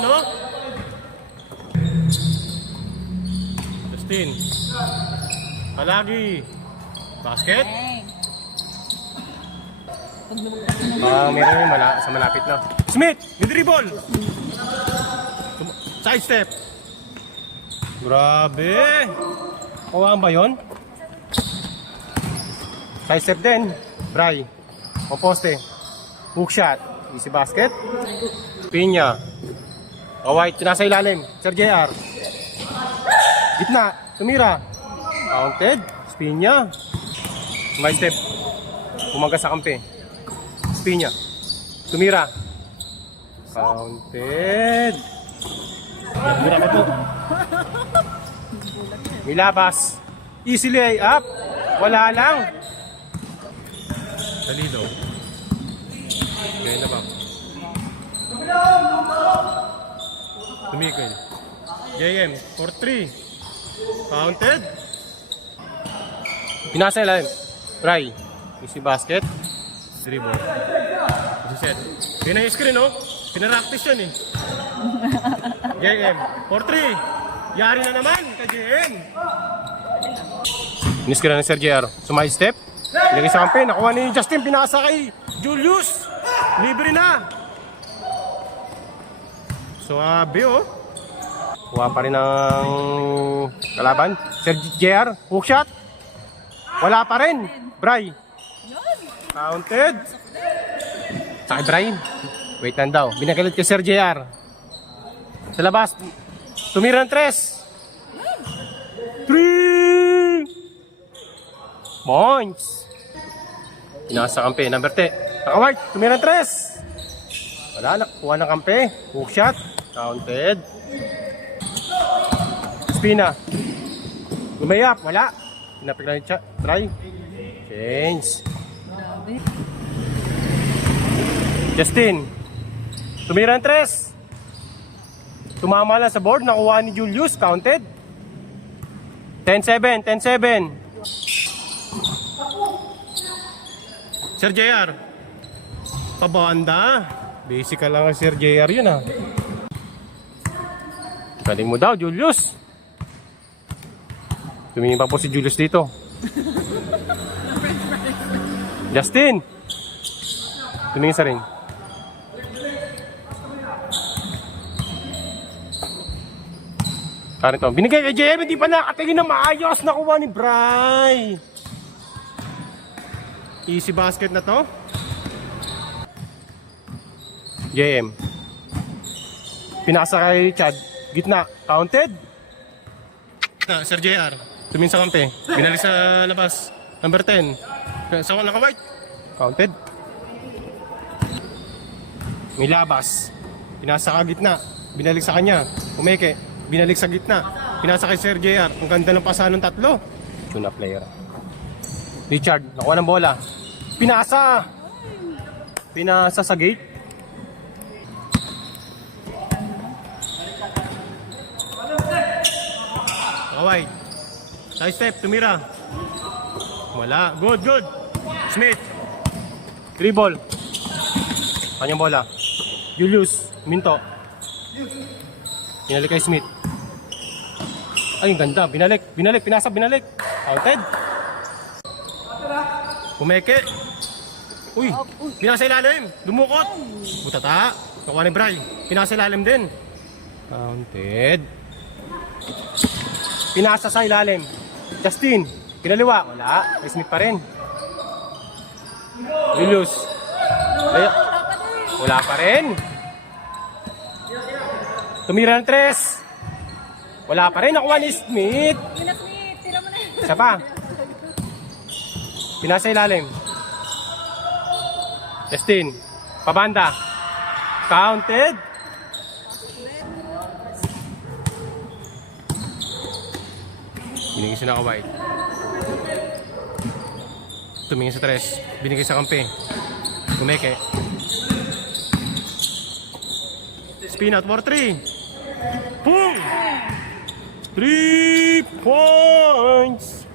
no? Justin. Palagi. Basket. Meron yung sa malapit na. Smith! Nidribble! Side step. Grabe! Kawaan ba yun? Side step din. Bray. O poste. Hook shot. Easy basket. Pinya. O white. Nasa ilalim. Sir JR. Gitna. Tumira. Counted. Pinya. Side step. Umaga sa kampe. Pinya. Tumira. Counted. Tumira ko to. Milabas. Easily ay up. Wala lang. Dalido. Gaya na ba? Tumigil. JM. 4-3. Counted. Pinasa ilalim. Bray. Easy basket. Dribble. Set. Yun na yung screen, no? Pinaraktis yun, eh. JM. 4-3. Yari na naman ka JM. Iniskira ng Sir JR. Sumay step. Ilagay sa kampe. Nakuha ni Justin. Pinasa kay Julius. Libre na. Suabe, oh. Kuha pa rin ng kalaban. Sir JR. Hook shot. Wala pa rin. Bray. Counted. Sa kay Brian. Wait lang daw. Binagilid kay Sir JR. Sa labas. Tumira ng 3. 3 points. Pinasa kampe. Number 10. Nakaward. Tumira ng 3. Wala. Nakuha ng kampe. Hook shot. Counted. Spina. Lumayap. Wala. Pinapik lang yung try. Change. Justin. Tumira ng 3. Tumama lang sa board. Nakuha ni Julius. Counted. 10-7. 10-7. Sir JR. Pabanda. Basic ka lang ang Sir JR yun, ha. Galing mo daw, Julius. Tumingin pa po si Julius dito. Justin. Tumingin sa ring. Karito. Binigay kay JM. Hindi pa nakatingin na maayos. Nakuha ni Bray. Easy basket na to. JM. Pinasa kay Chad. Gitna. Counted. Sir JR. Tumingin sa kampe. Binalik sa labas. Number 10. Sa naka-white. Counted. May labas. Pinasa ka gitna. Binalik sa kanya. Umeke. Binalik sa gitna. Pinasa kay Sir JR. Ang ganda ng pasa ng 3. Tuna player. Richard. Nakuha ng bola. Pinasa. Pinasa sa gate. Naka-white. Side step. Tumira. Wala. Good, good. Smith. Dribble. Kanyang bola. Julius. Minto. Binalik kay Smith. Ay, ang ganda. Binalik. Binalik. Pinasa. Binalik. Counted. Pumeke. Uy. Pinasa ilalim. Dumukot. Butata. Nakuha ni Bray. Pinasa ilalim din. Counted. Pinasa sa ilalim. Justin. Pinaliwa. Wala. Kay Smith pa rin. Julius. Ay, wala pa rin. Tumira ng 3. Wala pa rin. Nakuha ni Smith. Tira mo na yun. Isa pa. Pinasa ilalim. Justin. Pabanda. Counted. Binigay siya naka-white. Tumingin sa 3. Binigay sa kampe. Tumeke. Spin out for 3. Boom! 3 points!